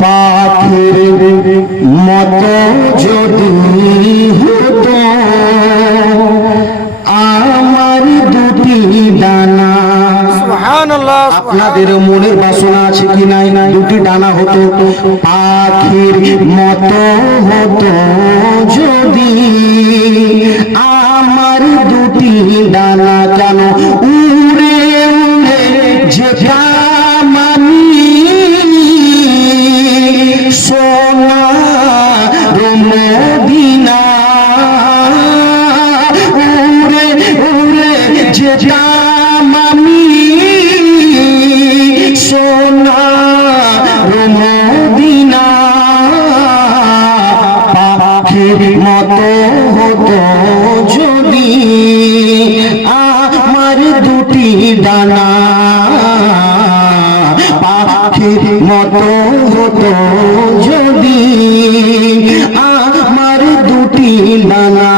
পাখির মতো যদি হতো আমার দুটি ডানা। সুবহানাল্লাহ। আপনাদের মনের বাসনা আছে কি নাই? দুটি ডানা হতো, পাখির মতো হতো যদি আমার দুটি ডানা। কেন উড়ে উড়ে যেতাম আমি সোনার মদিনা, উড়ে উড়ে যেতাম আমি সোনার মদিনা। পাখির মতো হতো যদি আমার দুটি ডানা, পাখির মতো হতো যদি আমার দুটি ডানা,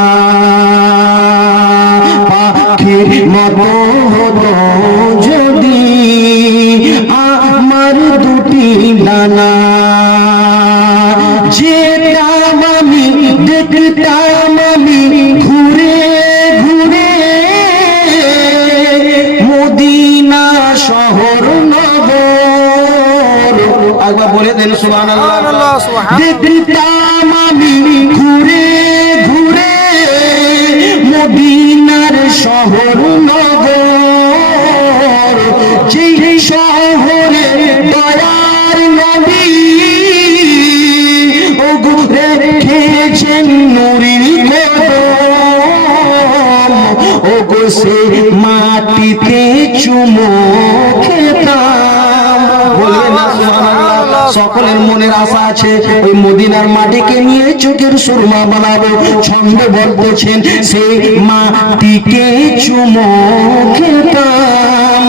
পাখির মতো হতো যদি আমার দুটি ডানা। যেতাম আমি দেখতাম আমি ঘুরে ঘুরে মদিনা শহর নগর। একবার বলে দেন সুবহানাল্লাহ। দেখতাম আমি ঘুরে ঘুরে মদিনার শহর নগর, যেই শহরে দয়ার নবী ওগো রেখেছেন নূরের কদম, ওগো সে মাটিতে চুমো খেতাম। বলবেন না সুবহানাল্লাহ? সকলের মনের আশা আছে ওই মদিনার মাটিকে নিয়ে চোখের সুরমা বানাবো। ছন্দ বলতেছেন সেই মাটিকে চুমো খেতাম,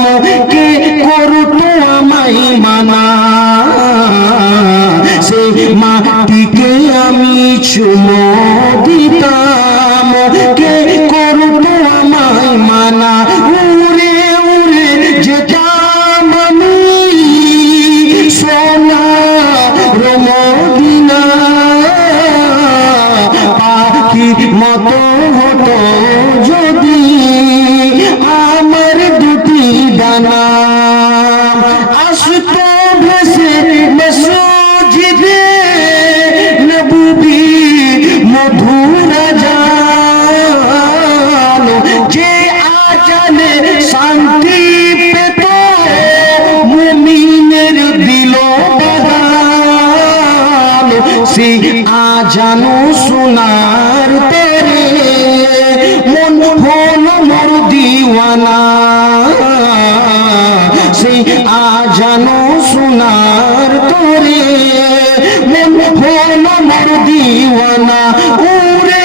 কে করতো আমায় মানা, সেই মাটিকে আমি চুমো দিতাম, কে করতো আমায় মানা। উড়ে উড়ে যেতাম আমি সোনার মদিনা, পাখির মতো হতো যদি আমার দুটি ডানা। আসতো ভেসে মসজিদে নববী মধুর আজান, যে আজানে শান্তি পেত মুমিনের দিল বাগান, সেই আজানো শোনার তরে মন হলো মোর দিওয়ানা, সেই আজানো শোনার তরে মন হলো মোর দিওয়ানা। উড়ে